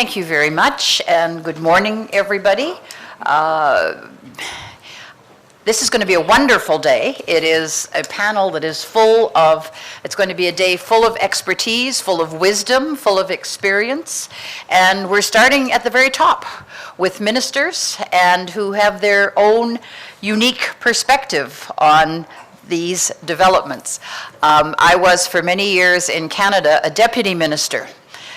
Thank you very much, and good morning, everybody. This is going to be a wonderful day. It is a panel that is it's going to be a day full of expertise, full of wisdom, full of experience, and we're starting at the very top with ministers and who have their own unique perspective on these developments. I was for many years in Canada a deputy minister.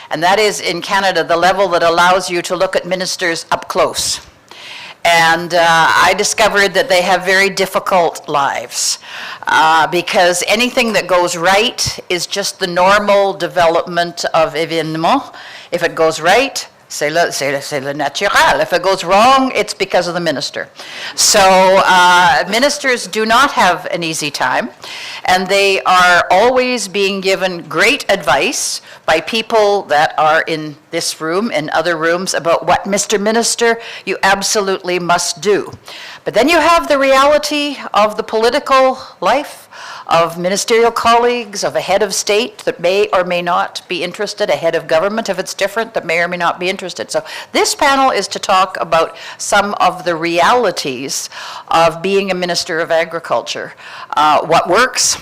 And that is in Canada the level that allows you to look at ministers up close. And I discovered that they have very difficult lives because anything that goes right is just the normal development of événements. If it goes right, c'est le naturel. If it goes wrong, it's because of the minister. So ministers do not have an easy time, and they are always being given great advice by people that are in this room and other rooms about what, Mr. Minister, you absolutely must do. But then you have the reality of the political life, of ministerial colleagues, of a head of state that may or may not be interested, a head of government, if it's different, that may or may not be interested. So this panel is to talk about some of the realities of being a Minister of Agriculture, what works,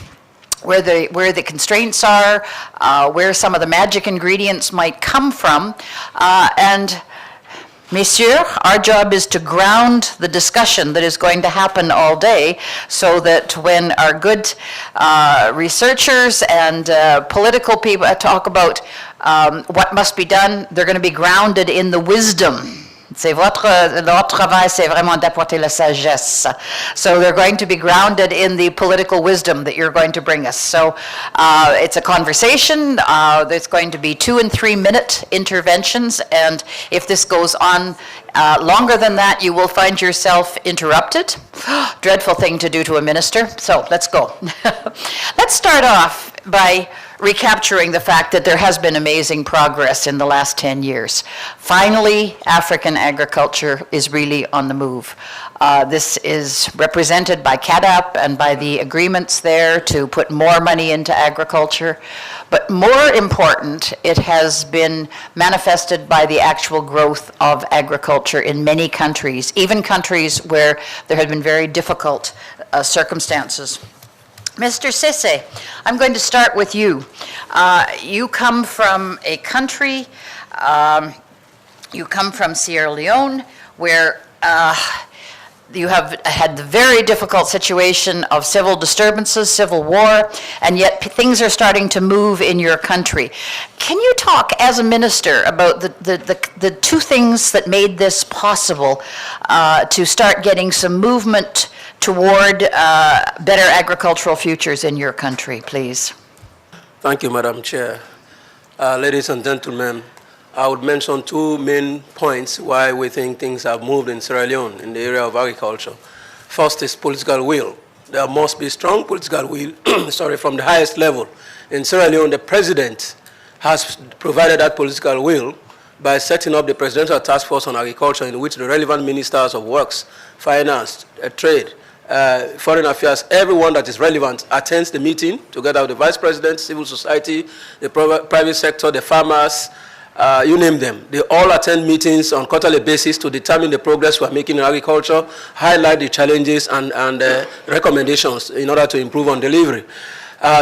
where the constraints are, where some of the magic ingredients might come from, and Messieurs, our job is to ground the discussion that is going to happen all day so that when our good researchers and political people talk about what must be done, they're going to be grounded in the wisdom. C'est votre travail, c'est vraiment d'apporter la sagesse. So they're going to be grounded in the political wisdom that you're going to bring us. So it's a conversation. There's going to be 2 and 3 minute interventions, and if this goes on longer than that, you will find yourself interrupted. Dreadful thing to do to a minister. So let's go. Let's start off by recapturing the fact that there has been amazing progress in the last 10 years. Finally, African agriculture is really on the move. This is represented by CADAP and by the agreements there to put more money into agriculture. But more important, it has been manifested by the actual growth of agriculture in many countries, even countries where there had been very difficult circumstances. Mr. Sesay, I'm going to start with you. You come from a country, you come from Sierra Leone, where you have had the very difficult situation of civil disturbances, civil war, and yet things are starting to move in your country. Can you talk as a minister about the 2 things that made this possible to start getting some movement toward better agricultural futures in your country, please? Thank you, Madam Chair. Ladies and gentlemen, I would mention 2 main points why we think things have moved in Sierra Leone in the area of agriculture. First is political will. There must be strong political will from the highest level. In Sierra Leone, the president has provided that political will by setting up the Presidential Task Force on Agriculture, in which the relevant ministers of works, finance, trade, foreign affairs, everyone that is relevant attends the meeting together with the vice president, civil society, the private sector, the farmers, you name them. They all attend meetings on quarterly basis to determine the progress we're making in agriculture, highlight the challenges and recommendations in order to improve on delivery.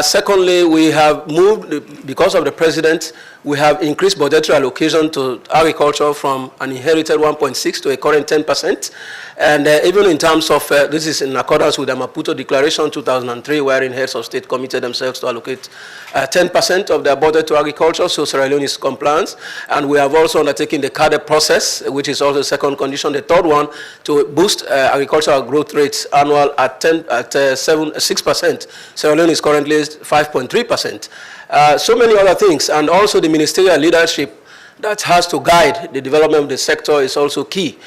Secondly, we have moved, because of the president, we have increased budgetary allocation to agriculture from an inherited 1.6 to a current 10%. And even in terms of, this is in accordance with the Maputo Declaration 2003, wherein heads of state committed themselves to allocate 10% of their budget to agriculture, so Sierra Leone is compliant. And we have also undertaken the CADE process, which is also the second condition. The third one, to boost agricultural growth rates annual at 6%. Sierra Leone is currently 5.3%. So many other things, and also the ministerial leadership that has to guide the development of the sector is also key.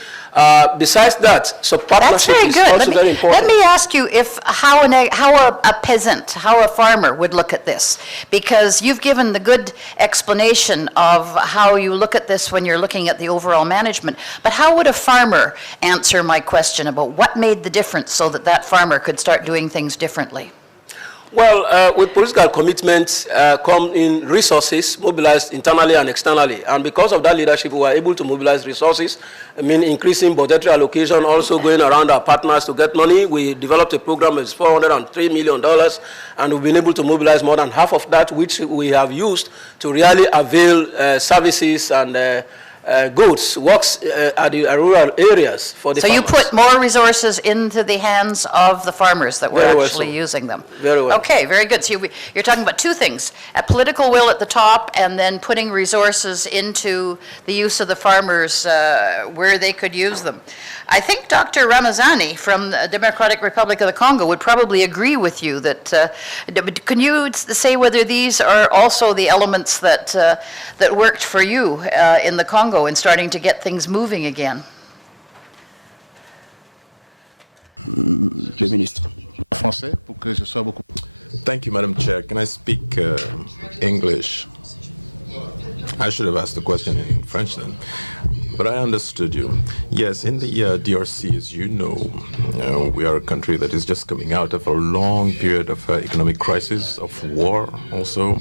Besides that, so partnership is also very important. Let me ask you how a peasant, how a farmer would look at this, because you've given the good explanation of how you look at this when you're looking at the overall management, but how would a farmer answer my question about what made the difference so that that farmer could start doing things differently? Well, with political commitments come in resources mobilized internally and externally. And because of that leadership, we were able to mobilize resources, increasing budgetary allocation, also going around our partners to get money. We developed a program that's $403 million, and we've been able to mobilize more than half of that, which we have used to really avail services and goods, works at the rural areas for the So farmers. you put more resources into the hands of the farmers that were Very well actually so. using them. Very well. Okay, very good. So you're talking about two things, a political will at the top and then putting resources into the use of the farmers where they could use them. I think Dr. Ramazani from the Democratic Republic of the Congo would probably agree with you that, can you say whether these are also the elements that, that worked for you in the Congo in starting to get things moving again? Le ministre. Français pour que je sois beaucoup. Thank you, Madam Chair. Can I speak English? I should have asked the question in French then, but I understood you. Yes, in the DRC, as you know, we are a country that is just coming out of a long period of economic crisis, of war also,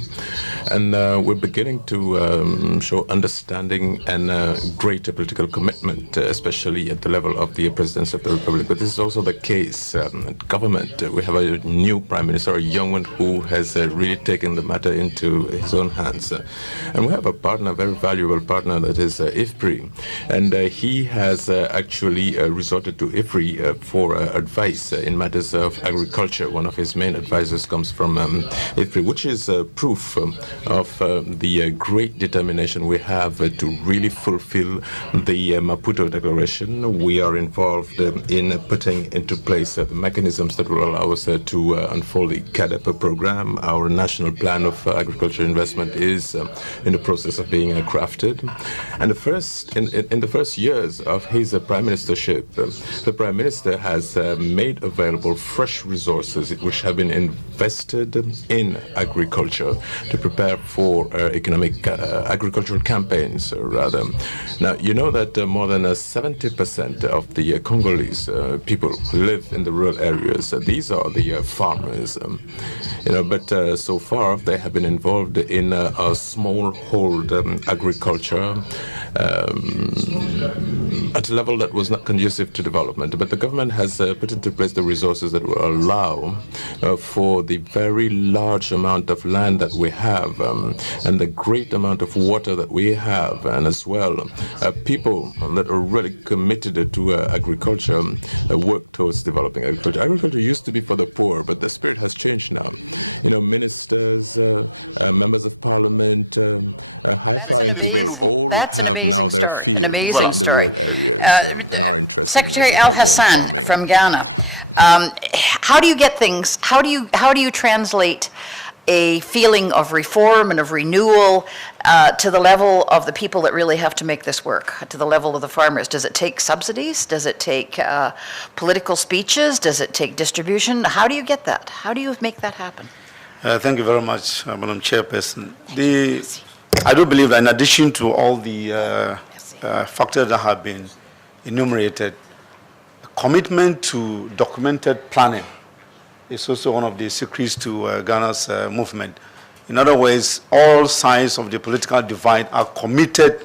and we're beginning to show understanding and greater political commitment, especially at the level of the President of the Republic. But this is also the case at government. We have a new Prime Minister, a young one, who has really taken the matter into his own hands. And we have a partner, a very valuable partner, that is IFPRI. And he has actually resorted to IFPRI for advice in matters of agriculture. One of his main advisors comes from IFPRI, which is proof of the great determination we have to really fulfill the Maputo Declaration. We are involved in putting into place the mechanisms that will allow us to unfold the CADEP program. Our national plan of agriculture investment is in the process of being crafted. And in the first years of his prime ministership, the prime minister has made available fresh resources which have been invested in agriculture to prepare for economic agricultural campaigns, rather. Now, you know that more than 70% of the Congolese people live in the rural areas. These are the farmers, but so far they have been involved in a smallhold agriculture at a level that was not conducive to development. But the government has put into place the resources that will allow for the very large amount of land that we have and the great amount of water that we have, and as well people that are really committed to agriculture work towards developing agriculture. Agriculture used to be for the poor, but the spirit has changed now. Ministers, members of parliament, high-flying people all have now their fields in the rural areas and are interested Secretary in agriculture and Alhassan farming. from Ghana, how do you get things, how do you translate a feeling of reform and of renewal to the level of the people that really have to make this work, to the level of the farmers? Does it take subsidies? Does it take political speeches? Does it take distribution? How do you get that? How do you make that happen? Thank you very much, Madam Chairperson. I do believe that in addition to all the factors that have been enumerated, commitment to documented planning is also one of the secrets to Ghana's movement. In other words, all sides of the political divide are committed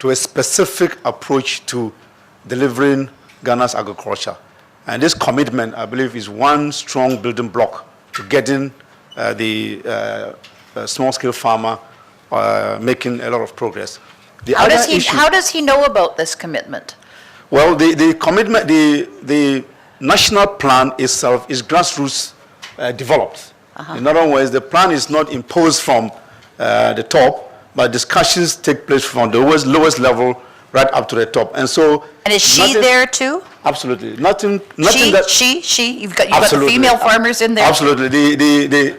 to a specific approach to delivering Ghana's agriculture. And this commitment, I believe, is one strong building block to getting the small-scale farmer making a lot of progress. How does he know about this commitment? Well, the commitment, the national plan itself is grassroots developed. In other words, the plan is not imposed from the top, but discussions take place from the lowest level right up to the top. And so, and is she there too? Absolutely. Nothing she. You've got the female farmers in there. Absolutely.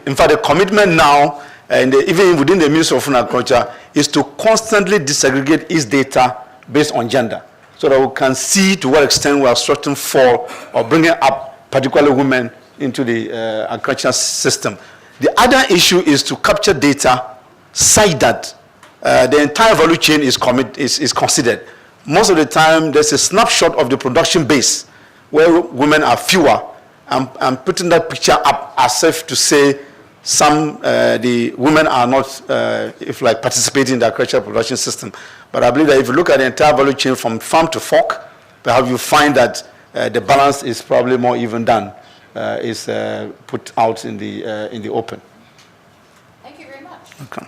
In fact, the commitment now, and even within the Ministry of Agriculture, is to constantly disaggregate its data based on gender, so that we can see to what extent we are structuring for or bringing up particularly women into the agricultural system. The other issue is to capture data such that the entire value chain is considered. Most of the time, there's a snapshot of the production base where women are fewer, I'm putting that picture up as if to say the women are not, if like, participating in the agricultural production system. But I believe that if you look at the entire value chain from farm to fork, perhaps you find that the balance is probably more even than is put out in the open. Thank you very much. Okay.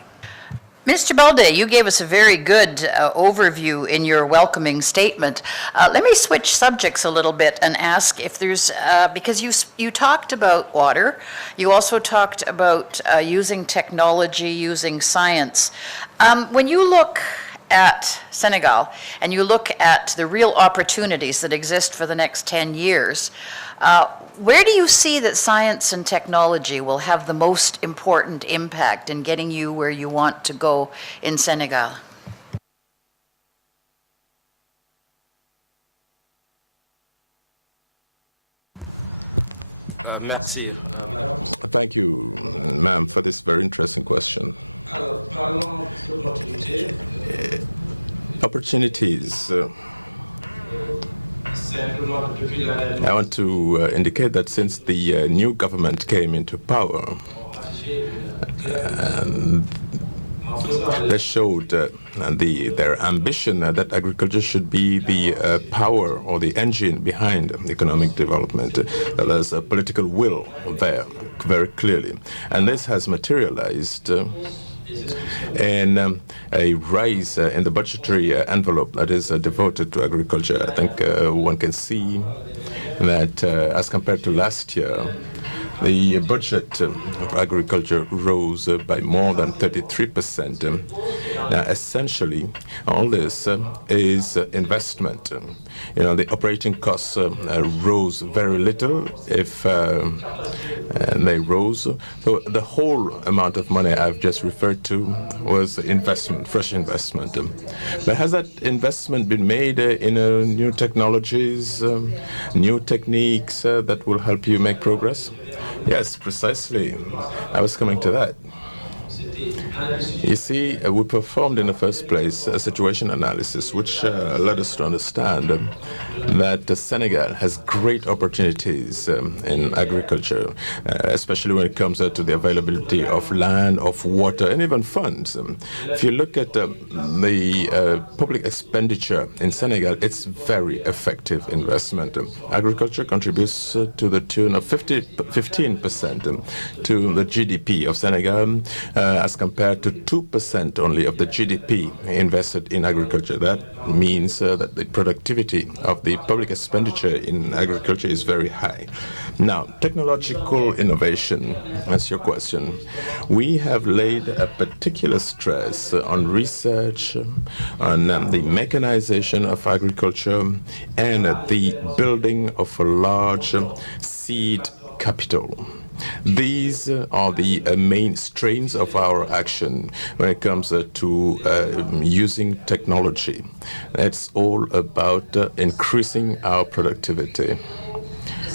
Mr. Baldé, you gave us a very good overview in your welcoming statement. Let me switch subjects a little bit and ask if there's, because you talked about water, you also talked about using technology, using science. When you look at Senegal and you look at the real opportunities that exist for the next 10 years, where do you see that science and technology will have the most important impact in getting you where you want to go in Senegal? Thank you, ma'am, for this very interesting question. Opportunities. I want to indicate that since the new government came into power, they showed their ambition that agriculture should be the power or the engine behind economic development. There's a political will there very clearly. And this has materialized in a rise in the budgetary envelope that is devoted to agriculture. I think one can see that as compared to last year, the budget of agriculture rose by more than 33%. Now, essentially, all this is investment. The operating costs rose very little, if they rose. So the whole amount of money I've just referred to was investment, fresh investment. But has that investment been made in new technologies, new techniques that will help you make progress? Yes, precisely. I was coming to that. You see, we performed in the first place a situation analysis which led us to understand that Senegal has great opportunities in agriculture, especially when it comes to the availability of land, of water, and even funds. If you look at the public expenditure in Senegal, it's very effective investment. Agriculture contributes to the tune of 15% to the GDP of Senegal, as compared to 2% only of the GDP invested in agriculture. That means that the productivity of the public expenditure in agriculture is very high. Now, technological innovation, that's your question. We have laid a particular stress on research, on the mechanization of agriculture, and the building of a large seed capital. These are the main strains of our action when it comes to using technology. It's all about increasing our productivity.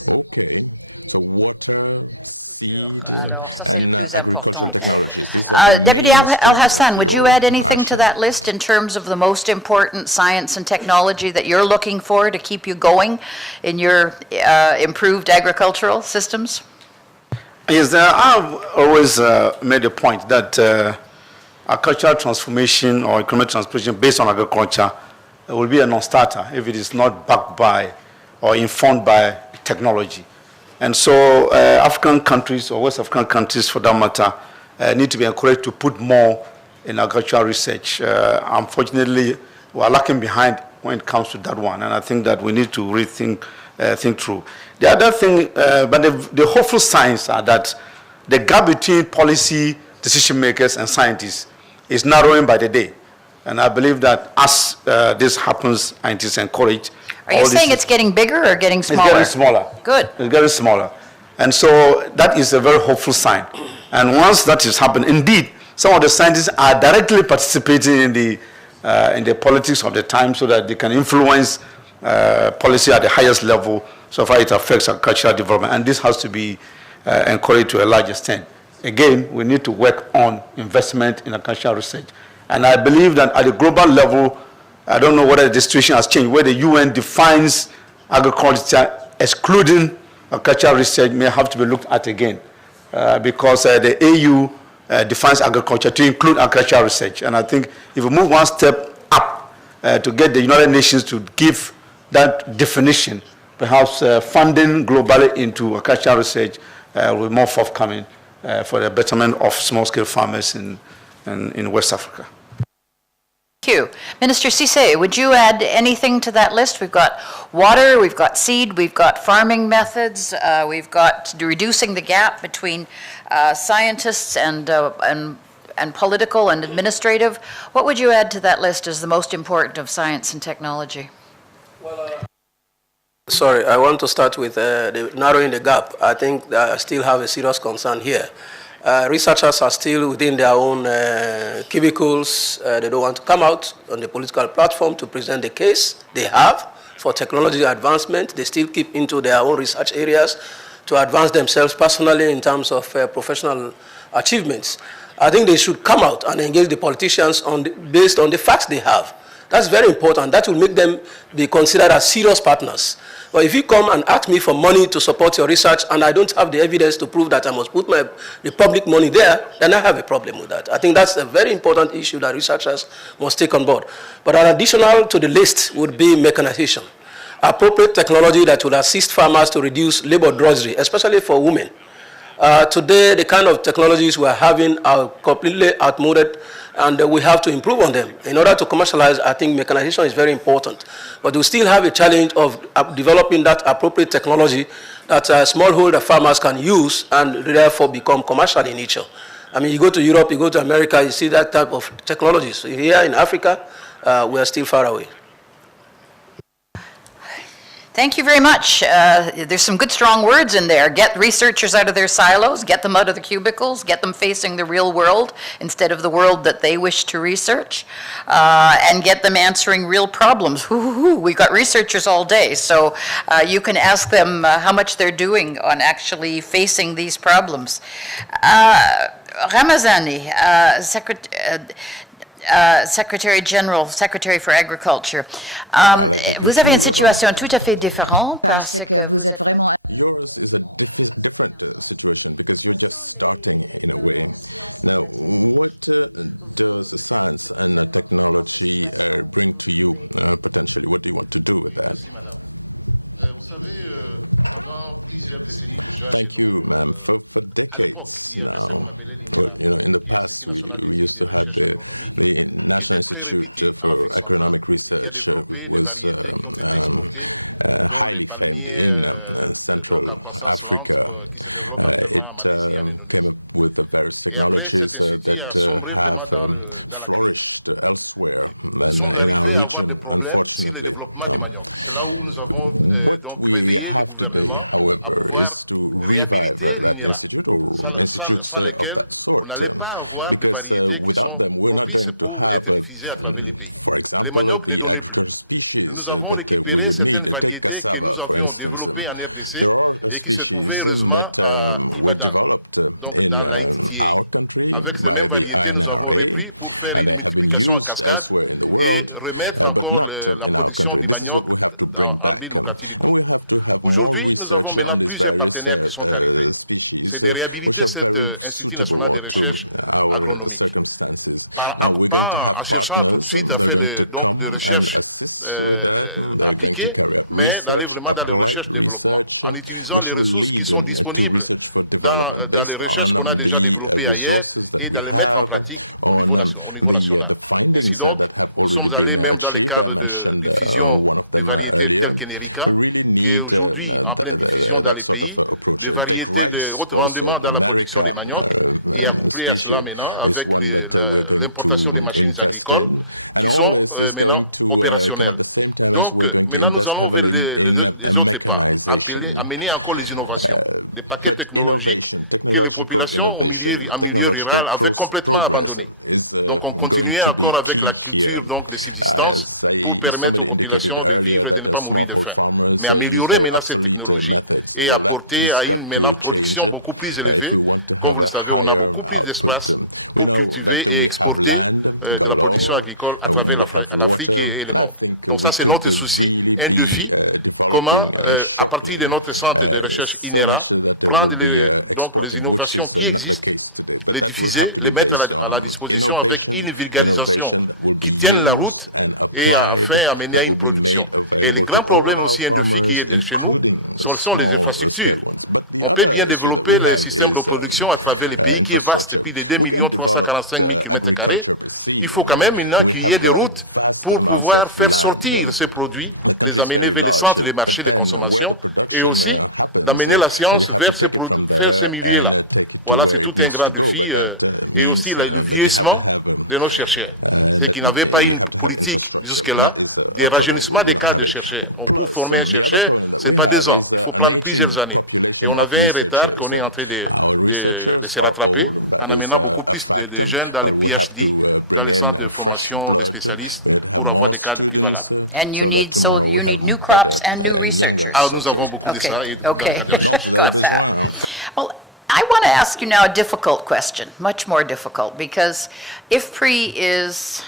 Okay, so water, seed, and agricultural technologies. These are the Deputy main Alhassan, would you add anything to action. that list in terms of the most important science and technology that you're looking for to keep you going in your improved agricultural systems? Yes, I've always made a point that agricultural transformation or economic transformation based on agriculture will be a non-starter if it is not backed by or informed by technology. And so African countries, or West African countries for that matter, need to be encouraged to put more in agricultural research. Unfortunately, we are lacking behind when it comes to that one, and I think that we need to rethink think through. The other thing, but the hopeful signs are that the gap between policy decision makers and scientists is narrowing by the day. And I believe that as this happens and it is encouraged. Are you saying it's getting bigger or getting smaller? It's getting smaller. Good. It's getting smaller. And so that is a very hopeful sign. And once that is happening, indeed, some of the scientists are directly participating in the politics of the time so that they can influence policy at the highest level so far it affects agricultural development. And this has to be encouraged to a large extent. Again, we need to work on investment in agricultural research. And I believe that at the global level, I don't know whether the situation has changed, where the UN defines agriculture excluding agricultural research may have to be looked at again because the AU defines agriculture to include agricultural research. And I think if we move one step up to get the United Nations to give that definition, perhaps funding globally into agricultural research will be more forthcoming for the betterment of small-scale farmers in West Africa. Thank you. Minister Sesay, would you add anything to that list? We've got water, we've got seed, we've got farming methods, we've got reducing the gap between scientists and political and administrative. What would you add to that list as the most important of science and technology? Sorry, I want to start with narrowing the gap. I think I still have a serious concern here. Researchers are still within their own cubicles. They don't want to come out on the political platform to present the case they have for technology advancement. They still keep into their own research areas to advance themselves personally in terms of professional achievements. I think they should come out and engage the politicians based on the facts they have. That's very important. That will make them be considered as serious partners. But if you come and ask me for money to support your research and I don't have the evidence to prove that I must put the public money there, then I have a problem with that. I think that's a very important issue that researchers must take on board. But an additional to the list would be mechanization. Appropriate technology that will assist farmers to reduce labor drudgery, especially for women. Today, the kind of technologies we're having are completely outmoded, and we have to improve on them. In order to commercialize, I think mechanization is very important. But we still have a challenge of developing that appropriate technology that smallholder farmers can use and therefore become commercial in nature. I mean, you go to Europe, you go to America, you see that type of technologies. So here in Africa, we are still far away. Thank you very much. There's some good strong words in there. Get researchers out of their silos, get them out of the cubicles, get them facing the real world instead of the world that they wish to research, and get them answering real problems. We've got researchers all day, so you can ask them how much they're doing on actually facing these problems. Ramazani, Secretary General, Secretary for Agriculture. Vous avez une situation tout à fait différente parce que vous êtes vraiment... Yours is a different situation because you're just starting in a way. Now, what does science and technology bring to you potentially? What do you want to do with that? Thank you, ma'am. For decades now, well, you know, in the past, we used to have the National Institute for Agronomic Research, was highly famed in Central Africa. It came up with various technologies that have flourished elsewhere than in our region, unfortunately. What we have today, however, is to revive that institute or institutes of that sort, because without them we're not going to have, for example, the agricultural species that we would need. Take cassava, for instance. There are species that were developed in our country by the INRA, and they have been used elsewhere in the world, but not in our country. This is what we have to bring back, and we have to have more research on these various species, which are very suitable to our circumstances. Now we're going to have partners. They're going to come and assist with that. They're going to carry out research, applied research, which will lead to research for development based on the resources that we have, on the findings that have already been achieved. I mentioned one of them earlier. We really need that sort of approach. Take rice also. The America species is one that we're going to invest in. And all this is going to come at the same time as we're going to invest heavily in mechanization. But innovation, technological innovation, technological progress is going to be key here. As somebody indicated earlier that smallholder farmers use very obsolete methods. Well, that has got to change if we want to have a higher farm output. We know that we have land galore, we have water, and I think we could really be developing shortly so much that we will be exporting, which is not the case today. But that will have to be based on innovation that will be used and applied, that will be made available to all our farmers, including the small-scale ones. But the other issue that we have is infrastructure. We can develop agriculture per se. We have vast amounts of land. The country is very large, but then where the production happens, you have to take it from there and take it to where it needs to go. But that means that you have to have infrastructure. That is a problem. We don't have it. Plus, the other problem that we have is an aging population of researchers. Our researchers are old, that is a fact, but we have to bring in fresh blood. We have to have more students, and so that tomorrow we have new crops better and new researchers. Okay. Donc vous avez besoin. Well, I want to ask you now a difficult question, much more difficult, because IFPRI is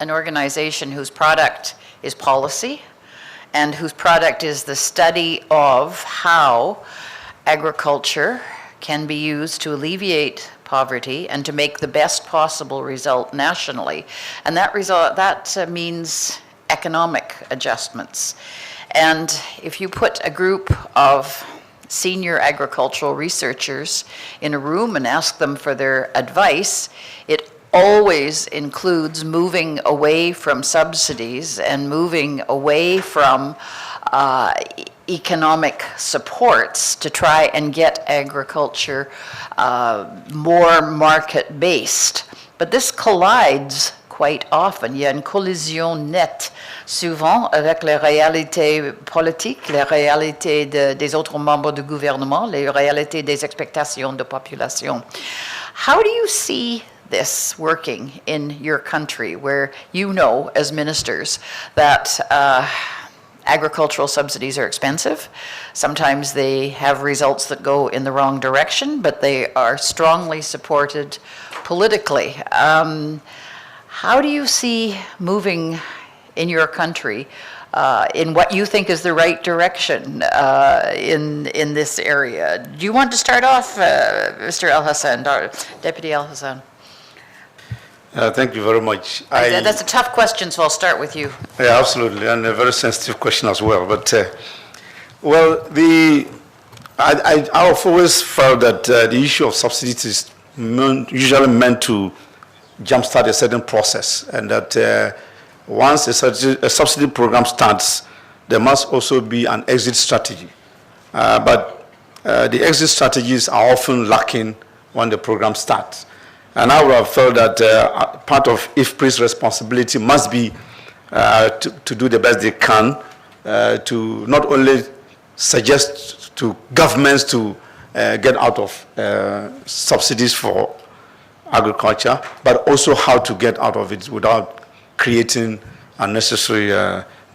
an organization whose product is policy and whose product is the study of how agriculture can be used to alleviate poverty and to make the best possible result nationally. And that means economic adjustments. And if you put a group of senior agricultural researchers in a room and ask them for their advice, it always includes moving away from subsidies and moving away from economic supports to try and get agriculture more market-based. But this collides quite often. Il y a une collision nette, souvent, avec les réalités politiques, les réalités des autres membres du gouvernement, les réalités des expectations de population. How do you see this working in your country, where you know, as ministers, that agricultural subsidies are expensive? Sometimes they have results that go in the wrong direction, but they are strongly supported politically. How do you see moving in your country in what you think is the right direction in this area? Do you want to start off, Mr. Alhassan, Deputy Alhassan? Thank you very much. That's a tough question, so I'll start with you. Yeah, absolutely, and a very sensitive question as well. But, I've always felt that the issue of subsidies is usually meant to jumpstart a certain process, and that once a subsidy program starts, there must also be an exit strategy. But the exit strategies are often lacking when the program starts. And I would have felt that part of IFPRI's responsibility must be to do the best they can to not only suggest to governments to get out of subsidies for agriculture, but also how to get out of it without creating unnecessary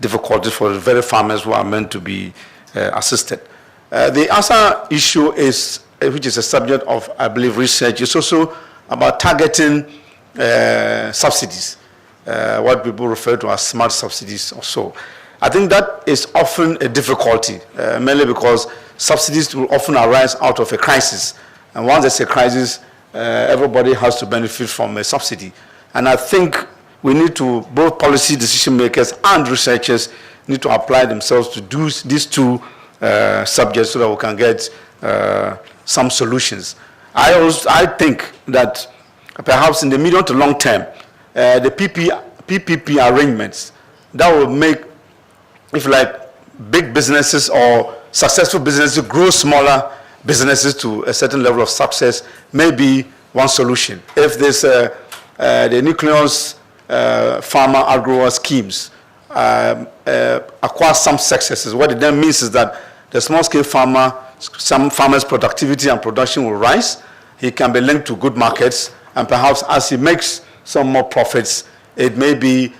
difficulties for the very farmers who are meant to be assisted. The other issue is, which is a subject of, I believe, research, is also about targeting subsidies, what people refer to as smart subsidies or so. I think that is often a difficulty, mainly because subsidies will often arise out of a crisis. And once there's a crisis, everybody has to benefit from a subsidy. And I think we need to, both policy decision makers and researchers need to apply themselves to do these two subjects so that we can get some solutions. I think that perhaps in the medium to long term, the PPP arrangements, that will make, if you like, big businesses or successful businesses grow smaller businesses to a certain level of success, may be one solution. If there's the nucleus farmer agro schemes acquire some successes, what it then means is that the small-scale farmer, some farmers' productivity and production will rise. He can be linked to good markets, and perhaps as he makes some more profits, it may be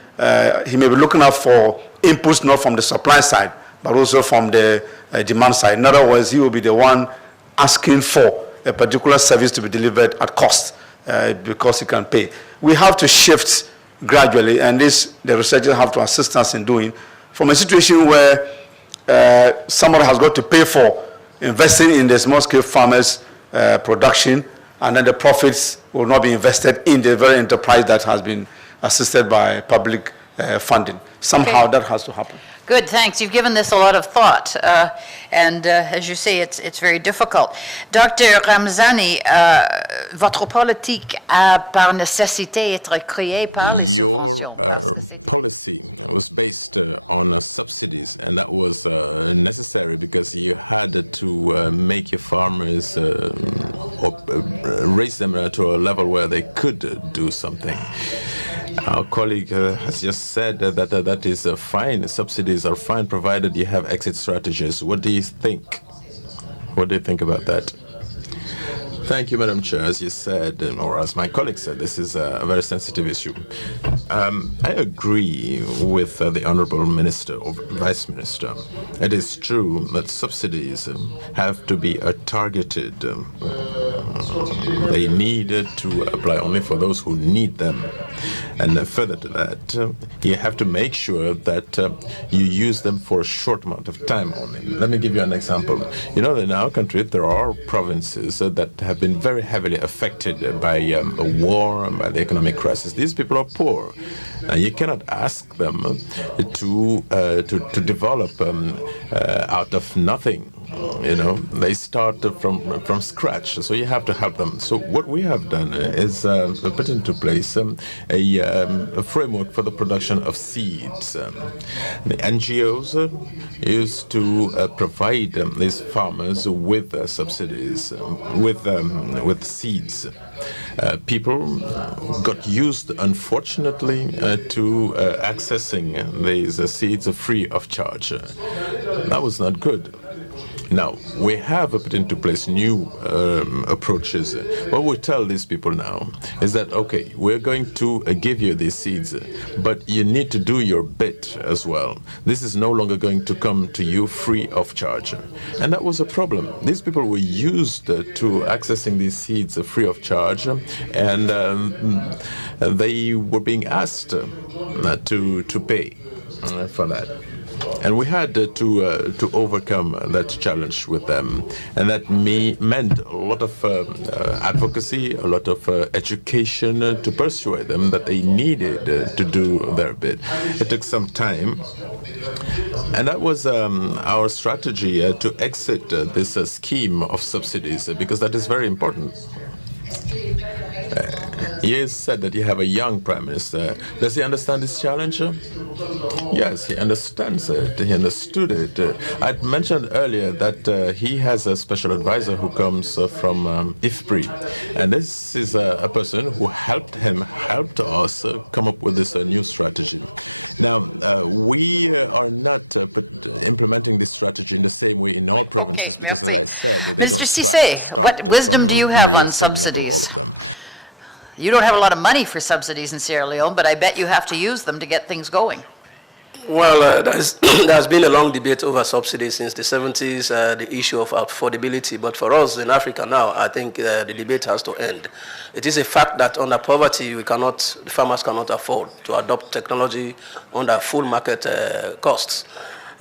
he may be looking out for inputs not from the supply side, but also from the demand side. In other words, he will be the one asking for a particular service to be delivered at cost because he can pay. We have to shift gradually, and this the researchers have to assist us in doing, from a situation where somebody has got to pay for investing in the small-scale farmers' production, and then the profits will not be invested in the very enterprise that has been assisted by public funding. Somehow that has to happen. Good, thanks. You've given this a lot of thought, and as you say, it's very difficult. Dr. Ramazani, votre politique a par nécessité être créée par les Your policy was based on subsidies, and that was necessary because you had to make your farmers raise them to a level where they could do something. Our colleague has just said that that is fine. Subsidies are fine provided you have exit strategies. What do you think? What do you think about that? Thank you, Madam Chair. As you said, or as my colleague said, this is a very sensitive issue. I agree with the Honorable Minister or Vice Minister. It is true that subsidies have to be targeted. They need to apply only for those who need them. And further to that, you have to make sure that you use them for a short amount of time only. Let me give you an example. You know that in our country there are provinces that have been very heavily affected by a war and by the economic crisis. These people are poor. And you cannot ask them to develop out of nothing. You know, they start from scratch, so you have to help them. So what we have done is put into place a framework for the production of seeds. The NGOs used to provide these farmers with subsidies, with seeds. People got used, unfortunately, to accessing these seeds free of charge. That was not good. Now, we have put into place new approaches. What we tell these people now is that, okay, we're going to give you these seeds, but you need to do your bit as well. This is no longer going to come to you free of charge. And that was a problem. These people were used to accessing these seeds free of charge, and they were being asked to pay for that. And we had to overcome that challenge with them. And that meant a lot of advocacy, a lot of education to persuade them that they needed to do their bit. It took some time. And that was our strategy to exit this scheme of subsidies, because that is very important. You said that you have a young Prime Minister. Does he understand this challenge? Yes, he understands it. He understood it. I mentioned earlier that he has a special advisor who comes from IFPRI. And this is a person who helped us come up with this new strategy. Now, we are not implementing this strategy in the same way in all provinces, because, as I said, they Mr. don't Sesay, what wisdom do you have on subsidies? All of them. You don't have a lot of money for subsidies in Sierra Leone, but I bet you have to use them to get things going. Well, there's been a long debate over subsidies since the 70s, the issue of affordability. But for us in Africa now, I think the debate has to end. It is a fact that under poverty, the farmers cannot afford to adopt technology under full market costs.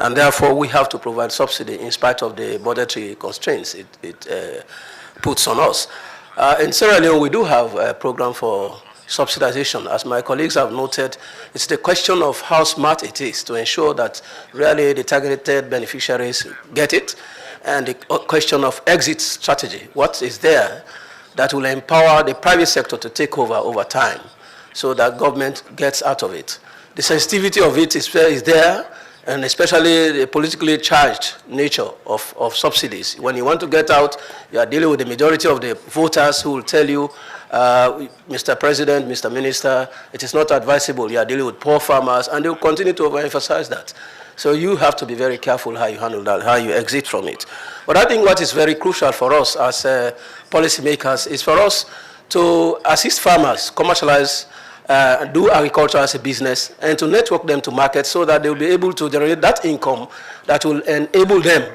And therefore, we have to provide subsidy in spite of the budgetary constraints it puts on us. In Sierra Leone, we do have a program for subsidization. As my colleagues have noted, it's the question of how smart it is to ensure that really the targeted beneficiaries get it, and the question of exit strategy. What is there that will empower the private sector to take over time so that government gets out of it? The sensitivity of it is there, and especially the politically charged nature of subsidies. When you want to get out, you are dealing with the majority of the voters who will tell you, Mr. President, Mr. Minister, it is not advisable. You are dealing with poor farmers, and they will continue to overemphasize that. So you have to be very careful how you handle that, how you exit from it. But I think what is very crucial for us as policymakers is for us to assist farmers commercialize, do agriculture as a business, and to network them to markets so that they will be able to generate that income that will enable them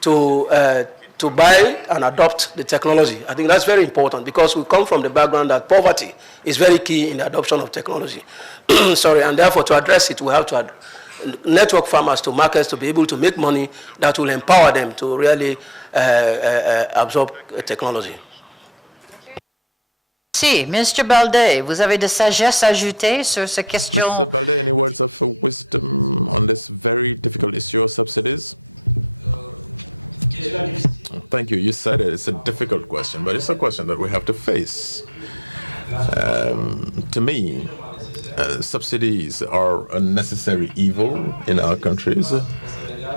to to buy and adopt the technology. I think that's very important because we come from the background that poverty is very key in the adoption of technology. Sorry, and therefore to address it, we have to network farmers to markets to be able to make money that will empower them to really absorb technology. Si, Mr. Baldé, vous avez de sagesse à ajouter sur cette question? Mr. Baldé, any words of wisdom on this very difficult issue of subsidies? Thank you. You said it. It's a difficult question, but it's a question that we have to face. To me, subsidies are a necessary evil in our countries,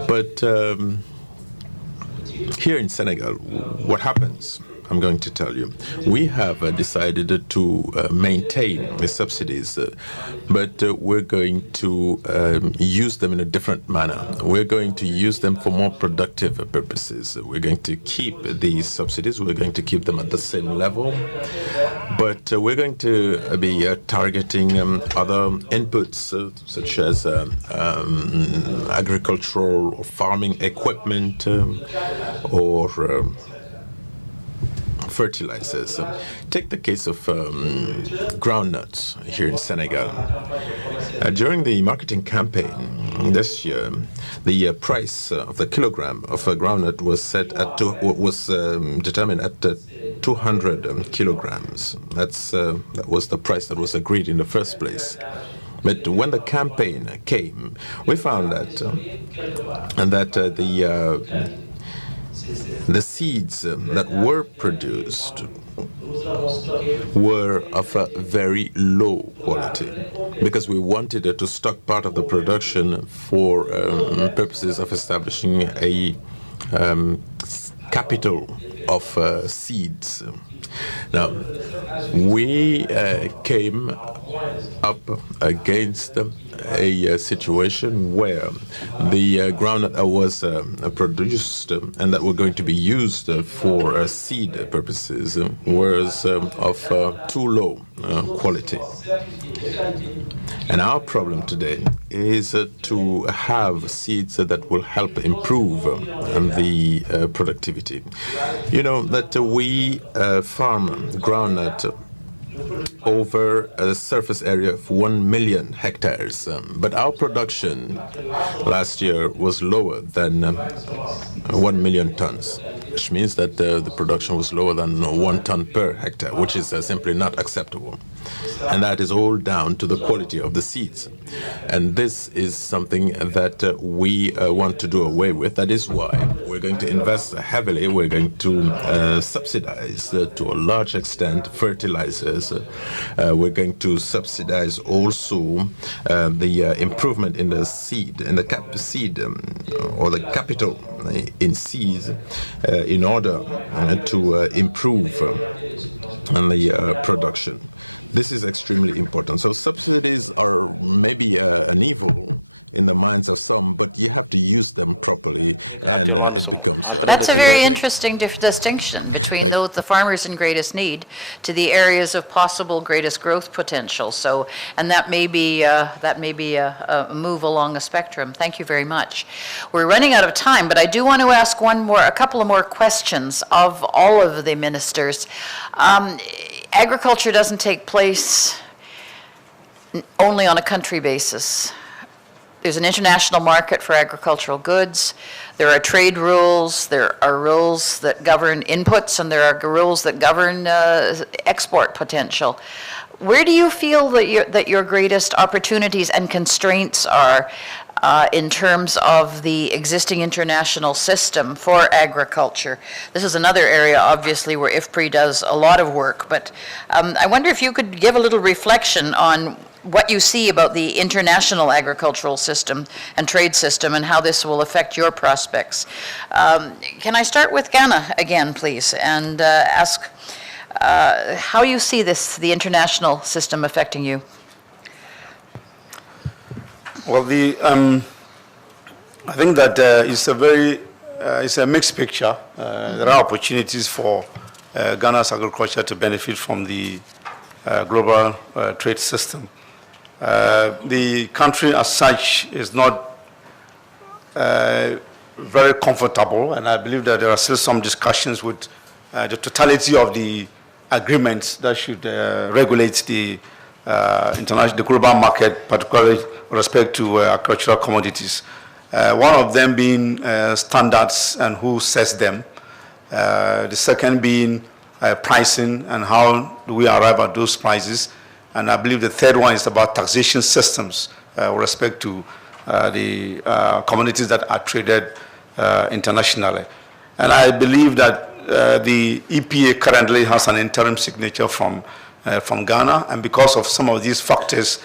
but here in Senegal, what happens? I'm going to tell you. We have decided to maintain the subsidies, but we're going to use them in a different manner. We're going to use them for more productive purposes. We're going to keep these subsidies. We're going to keep them at the same level, but we're going to be targeting other inputs such as agricultural or farming equipment or fertilizers. Take the case of groundnuts here in Senegal. During the marketing campaign this year, the price of the kilogram of a groundnut was set at determined at 200 kilograms. That was the price that was agreed in the first place. But when the campaign came, we found that the seeds that were produced were of a very low quality because we wanted to stock part of the production for purposes of establishing a capital of seeds. Now, we came up against a situation where the groundnut that was produced and that were going to be used for seed purposes was of too low quality. And our problem today is to have seeds that will help improve the productivity. You know that we farm groundnut over a surface area of 1 million hectares, but our production last year was lower than 1 million tons, which means that the production was lower than 1 ton per hectare, which is simply not acceptable. And that is all down to the quality of the seeds. And this is something that we want to do away with. That is why we're going to invest heavily. We're going to subsidize to a large extent fertilizers. We're going to subsidize also the improvement in the seed, in the seed or the capital in seeds in order to improve the production. This is extremely important. So subsidies are maybe an evil in the minds of some, but you have to use them properly, and it becomes That's a very thing. interesting distinction between those, the farmers in greatest need to the areas of possible greatest growth potential. So, and that may be a move along a spectrum. Thank you very much. We're running out of time, but I do want to ask a couple of more questions of all of the ministers. Agriculture doesn't take place only on a country basis. There's an international market for agricultural goods. There are trade rules. There are rules that govern inputs, and there are rules that govern export potential. Where do you feel that your greatest opportunities and constraints are in terms of the existing international system for agriculture? This is another area, obviously, where IFPRI does a lot of work, but I wonder if you could give a little reflection on what you see about the international agricultural system and trade system and how this will affect your prospects. Can I start with Ghana again, please, and ask how you see the international system affecting you? Well, I think that it's a mixed picture. There are opportunities for Ghana's agriculture to benefit from the global trade system. The country as such is not very comfortable, and I believe that there are still some discussions with the totality of the agreements that should regulate the the global market, particularly with respect to agricultural commodities. One of them being standards and who sets them. The second being pricing and how do we arrive at those prices. And I believe the third one is about taxation systems with respect to the commodities that are traded internationally. And I believe that the EPA currently has an interim signature from Ghana, and because of some of these factors,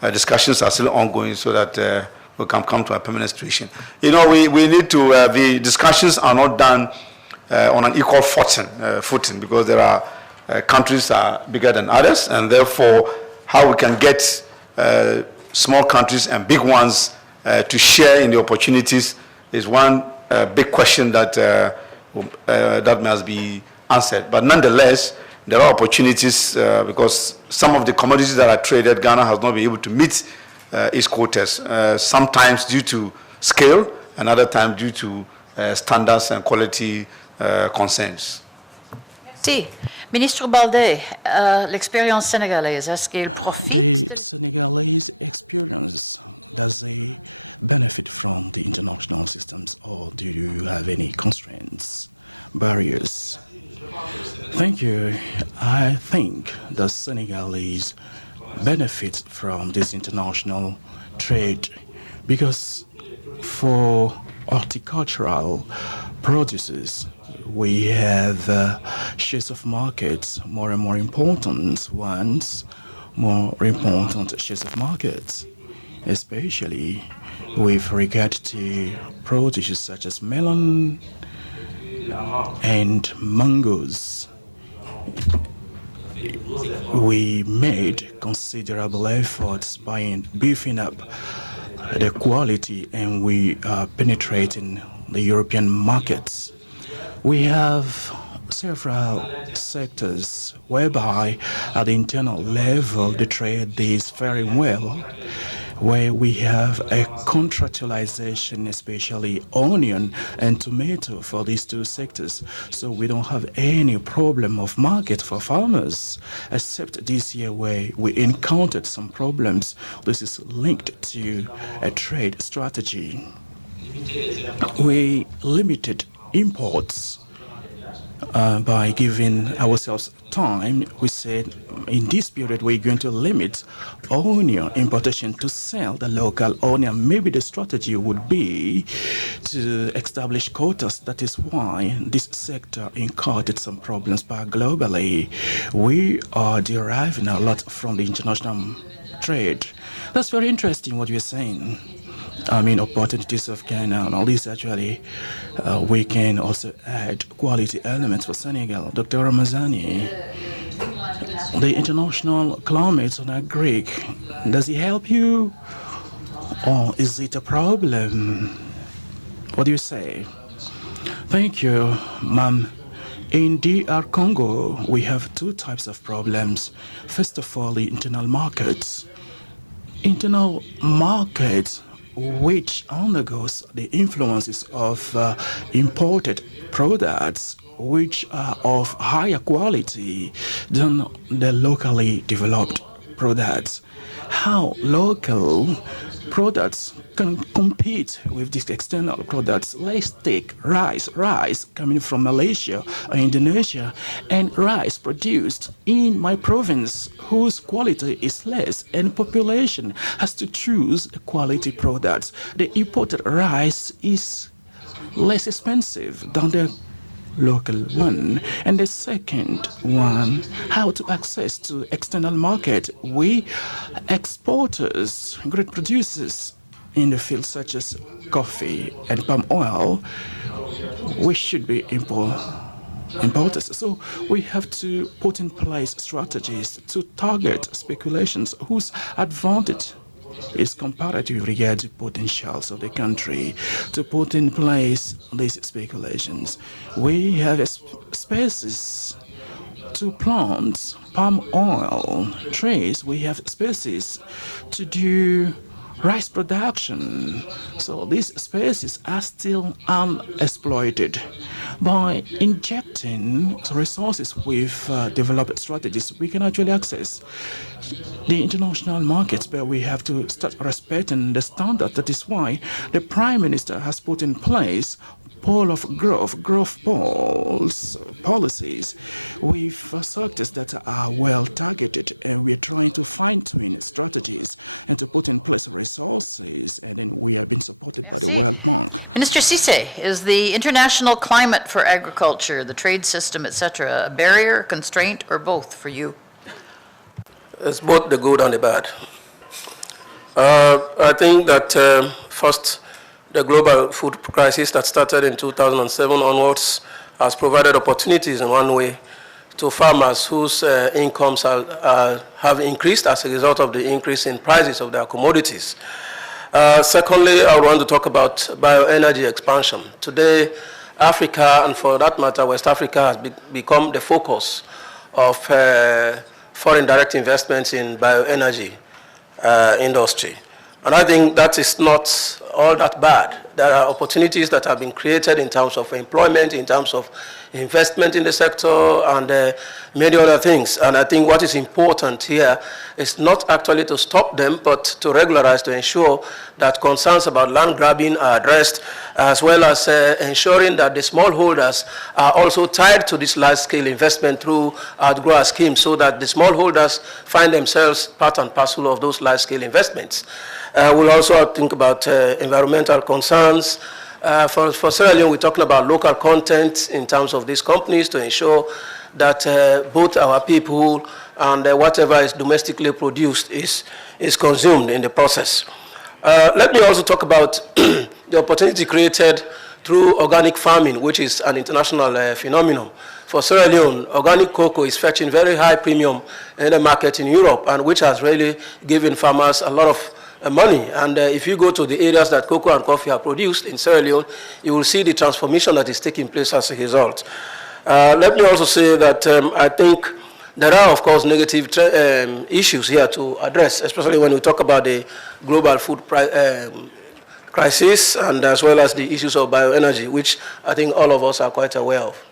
discussions are still ongoing so that we can come to a permanent situation. You know, we need to, the discussions are not done on an equal footing because there are countries are bigger than others, and therefore how we can get small countries and big ones to share in the opportunities is one big question that that must be answered. But nonetheless, there are opportunities because some of the commodities that are traded, Ghana has not been able to meet its quotas, sometimes due to scale and other times due to standards and quality concerns. Si. Ministre Baldé, l'expérience sénégalaise, est-ce qu'elle profite? The Senegalese experience, does they benefit from the international systems, or do you have any constraints, barriers? Thank you. I think the Senegalese benefit from this international trade because for horticultural producers, we have shares of markets, more and more important ones, more important shares of markets, especially with regard to produce such as melon and mangoes. We made considerable efforts by beefing up the quality, and we are penetrating the European markets. We have several sectors whereby at the internal level the trade is very well, where we have a contractualization, especially onion and tomato for these two sectors. So we don't have any problem of market for farmers, except this year where we encountered some problems. This is linked to a trade strategy. We limited imports by giving ourselves time. We said in this period we're going to limit onion importation to sell the local onion. Maybe the strategy would be to establish quotas. That is why this sector encountered some problems, but globally we are deriving a lot from the international trade. That's very interesting what you're saying. I mean, opportunities of Ghana and all this. Actually, we can also add quality elements for Senegal. Dr. Ramazani, the international climate on agri, does it help you, or is it a problem? What do you say? Thank you, ma'am. In DR Congo, we have two types of problems. First of all, the internal markets. Internal markets which undergoes the influences of imported products which are of higher quality than the locally developed products. How local products can compete with these external products? Let's take rice coming from Malaysia or Indonesia, and rice produced in my province whose quality is less, and population has to choose quality products. The imported rice is less expensive than the local one. And the second one, how to access to external market. We exporters, great producers in the field such as coffee and palm oil, we should be importers. So we have to put in place strategies to target speculations whose advantage is comparative with regard to potentials of the country. To put in place these speculations, we have spaces to plant palm oil trees. We have spaces to do rice production. So these spaces are still unexploited. By injecting resources with developed strategies, we can actually access the international markets, but we have to start respecting the standard. That is why the Prime Minister has put in place pole of growth policies with sectors that are well targeted, and we're trying to fine-tune strategies and to put in place resources, and then we have been supported by the World Bank. Minister Sesay, is the international climate for agriculture, the trade system, etc., a barrier, constraint, or both for you? It's both the good and the bad. I think that first, the global food crisis that started in 2007 onwards has provided opportunities in one way to farmers whose incomes have increased as a result of the increase in prices of their commodities. Secondly, I want to talk about bioenergy expansion. Today, Africa, and for that matter, West Africa, has become the focus of foreign direct investments in bioenergy industry. And I think that is not all that bad. There are opportunities that have been created in terms of employment, in terms of investment in the sector, and many other things. And I think what is important here is not actually to stop them, but to regularize, to ensure that concerns about land grabbing are addressed, as well as ensuring that the smallholders are also tied to this large-scale investment through outgrower schemes, so that the smallholders find themselves part and parcel of those large-scale investments. We'll also think about environmental concerns. For Sierra Leone, we're talking about local content in terms of these companies to ensure that both our people and whatever is domestically produced is consumed in the process. Let me also talk about the opportunity created through organic farming, which is an international phenomenon. For Sierra Leone, organic cocoa is fetching very high premium in the market in Europe, and which has really given farmers a lot of money. And if you go to the areas that cocoa and coffee are produced in Sierra Leone, you will see the transformation that is taking place as a result. Let me also say that I think there are, of course, negative issues here to address, especially when we talk about the global food crisis, and as well as the issues of bioenergy, which I think all of us are quite aware of.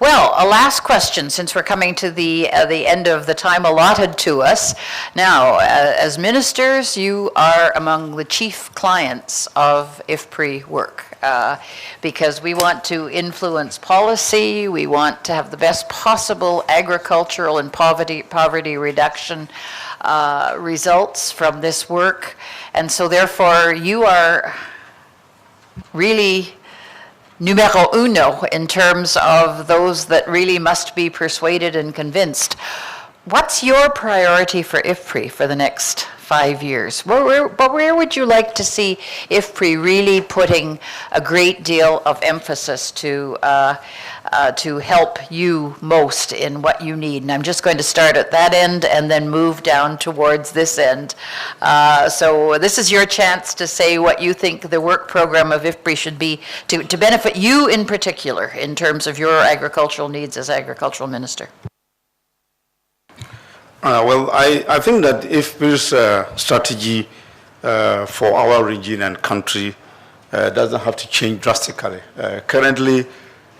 Well, a last question, since we're coming to the end of the time allotted to us. Now, as ministers, you are among the chief clients of IFPRI work, because we want to influence policy, we want to have the best possible agricultural and poverty reduction results from this work. And so therefore, you are really numero uno in terms of those that really must be persuaded and convinced. What's your priority for IFPRI for the next 5 years? Where would you like to see IFPRI really putting a great deal of emphasis to help you most in what you need? And I'm just going to start at that end and then move down towards this end. So this is your chance to say what you think the work program of IFPRI should be to benefit you in particular in terms of your agricultural needs as agricultural minister. Well, I think that IFPRI's strategy for our region and country doesn't have to change drastically. Currently,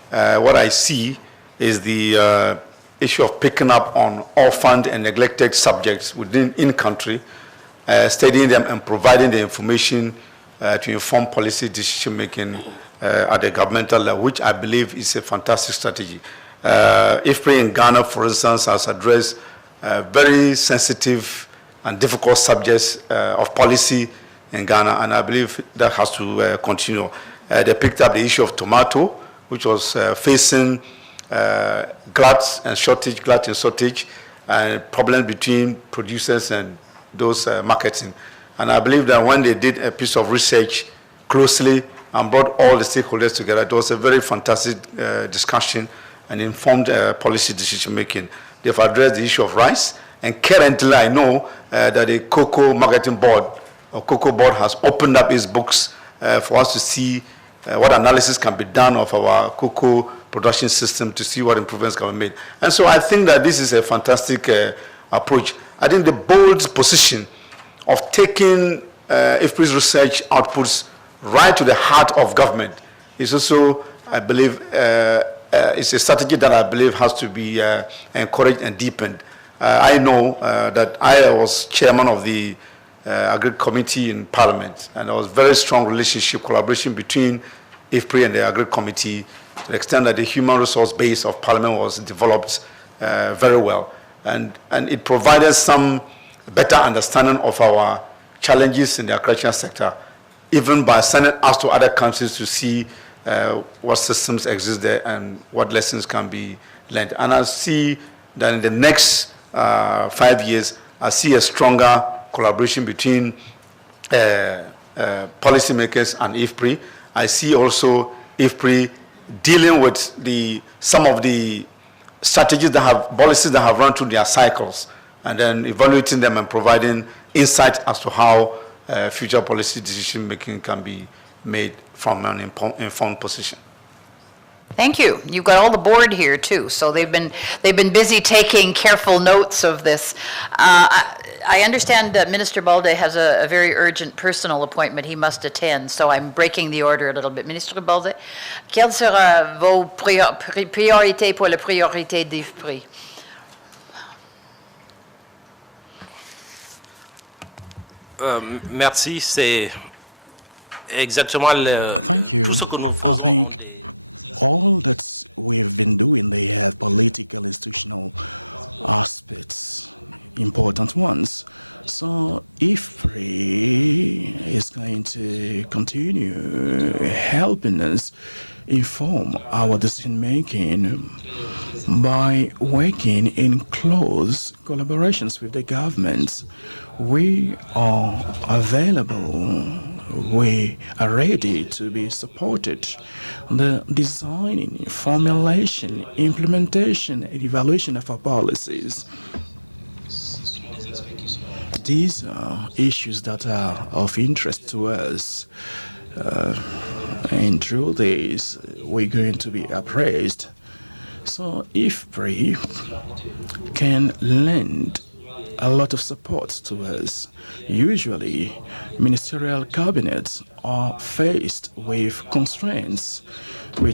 what I see is the issue of picking up on orphaned and neglected subjects in country, studying them and providing the information to inform policy decision making at the governmental level, which I believe is a fantastic strategy. IFPRI in Ghana, for instance, has addressed very sensitive and difficult subjects of policy in Ghana, and I believe that has to continue. They picked up the issue of tomato, which was facing glut and shortage, and problems between producers and those marketing. And I believe that when they did a piece of research closely and brought all the stakeholders together, it was a very fantastic discussion and informed policy decision making. They've addressed the issue of rice, and currently I know that the Cocoa Marketing Board, or Cocoa Board, has opened up its books for us to see what analysis can be done of our cocoa production system to see what improvements can be made. And so I think that this is a fantastic approach. I think the bold position of taking IFPRI's research outputs right to the heart of government is also, I believe, it's a strategy that I believe has to be encouraged and deepened. I know that I was chairman of the Agri Committee in Parliament, and there was very strong relationship, collaboration between IFPRI and the Agri Committee, to the extent that the human resource base of Parliament was developed very well. And it provided some better understanding of our challenges in the agricultural sector, even by sending us to other countries to see what systems exist there and what lessons can be learned. And I see that in the next 5 years, I see a stronger collaboration between policymakers and IFPRI. I see also IFPRI dealing with some of the strategies policies that have run through their cycles, and then evaluating them and providing insight as to how future policy decision making can be made from an informed position. Thank you. You've got all the board here too, so they've been busy taking careful notes of this. I understand that Minister Baldé has a very urgent personal appointment he must attend, so I'm breaking the order a little bit. Ministre Baldé, quelles seront vos priorités pour la priorité d'IFPRI? Merci, c'est exactement Thank you. tout ce que nous I faisons. think all that we've been doing, they have political, institutional aspects, important ones. So IFPRI is going to continue helping us inform our decision making by working in close collaborations with the government. We are available. We are ready to be supported. The designing, formulation, implementation, and evaluation of our policies. These are issues that are of interest to us. And through this, we're going to be appraised. So IFPRI can lend a lot of support to us. Usually, ministerial cabinets are faced with constraints. We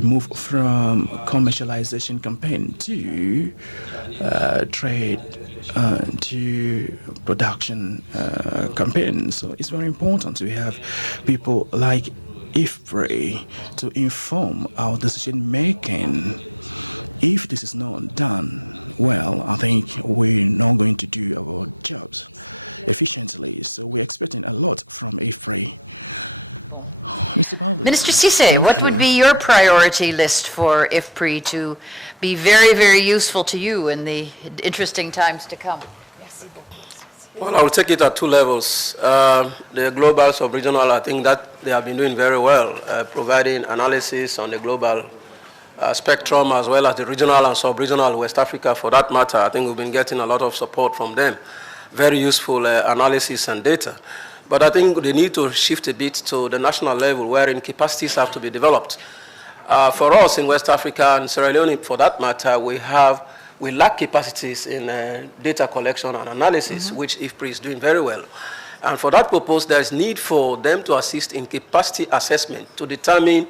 move from commercialization campaign to trade to production campaign. So it's very important to have people like IFPRI to inform our decision making. If this is not done well, I think we're not going to do our jobs efficiently. So we're expecting a lot from IFPRI. Mr. Baldé. Minister Sesay, what would be your priority list for IFPRI to be very, very useful to you in the interesting times to come? Well, I will take it at two levels. The global, sub-regional, I think that they have been doing very well, providing analysis on the global spectrum as well as the regional and sub-regional West Africa for that matter. I think we've been getting a lot of support from them. Very useful analysis and data. But I think they need to shift a bit to the national level wherein capacities have to be developed. For us in West Africa and Sierra Leone for that matter, we lack capacities in data collection and analysis, which IFPRI is doing very well. And for that purpose, there is need for them to assist in capacity assessment to determine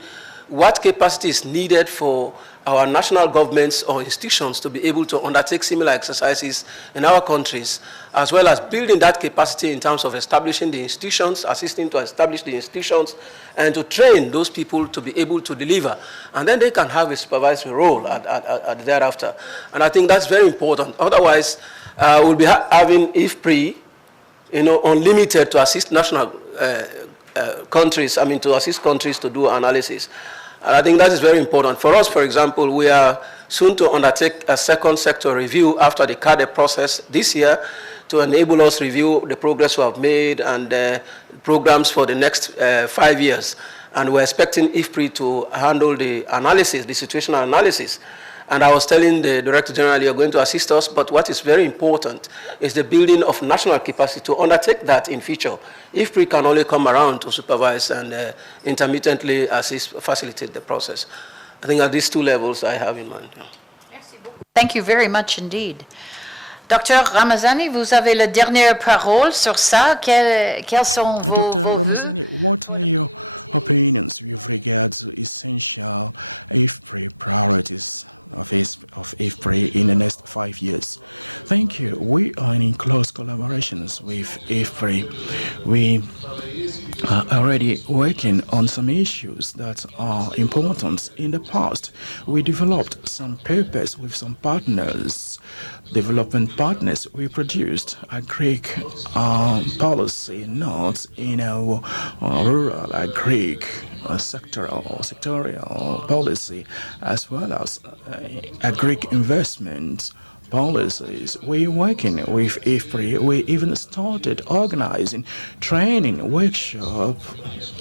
what capacity is needed for our national governments or institutions to be able to undertake similar exercises in our countries, as well as building that capacity in terms of establishing the institutions, assisting to establish the institutions, and to train those people to be able to deliver. And then they can have a supervisory role thereafter. And I think that's very important. Otherwise, we'll be having IFPRI, unlimited to assist national to assist countries to do analysis. And I think that is very important. For us, for example, we are soon to undertake a second sector review after the CADE process this year to enable us review the progress we have made and programs for the next 5 years. And we're expecting IFPRI to handle the analysis, the situational analysis. And I was telling the Director General, you're going to assist us, but what is very important is the building of national capacity to undertake that in future. IFPRI can only come around to supervise and intermittently assist, facilitate the process. I think at these two levels I have in mind. Thank you very much indeed. Docteur Ramazani, vous avez la dernière parole sur ça. Quels sont Dr. vos Ramazani, what are your opinions with regard to essential IFPRI priorities of IFPRI in the next 5 years? Thank you. We are in close collaborations with IFPRI. We are already working on some issues that are important. In the past, we developed some papers with some partners, development partners. We produced a Greek policy notes in our rural Greek sectorial policy, as well as a Greek investment policies. We're working with IFPRI. We even started organizing training workshop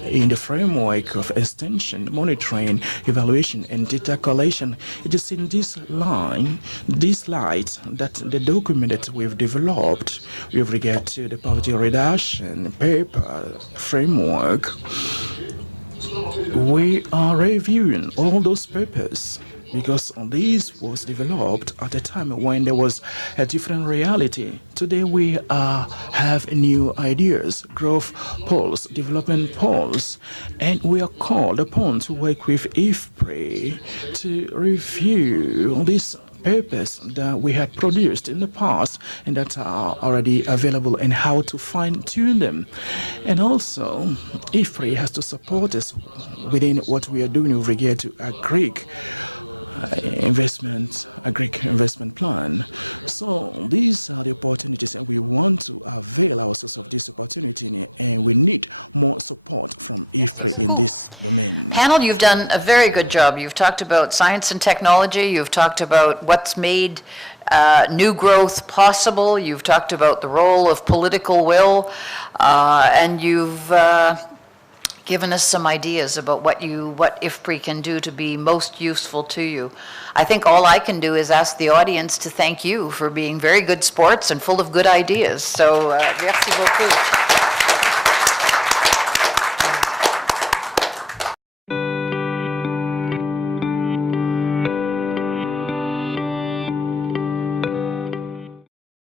in the framework of extension, monitoring, evaluation, and data collection. It is in this light, that the document that we've developed with regard to the poverty reduction paper framework, we are reviewing all those papers, because this was developed at a time when there was a different reality. Today we have new ideas, growth poles, development poles, and we are called upon to work with IFPRI to review these papers that we had produced in the past and that are already available, and how to fine-tune them. And also, IFPRI has to support us within what we are doing with regard to a Greek investment plan. So these are the opportunities, and we want to avail ourselves of this opportunity, and we need more support from IFPRI in this domain. Panel, you've done a very good job. You've talked about science and technology. You've talked about what's made new growth possible. You've talked about the role of political will, and you've given us some ideas about what IFPRI can do to be most useful to you. I think all I can do is ask the audience to thank you for being very good sports and full of good ideas. So, merci beaucoup.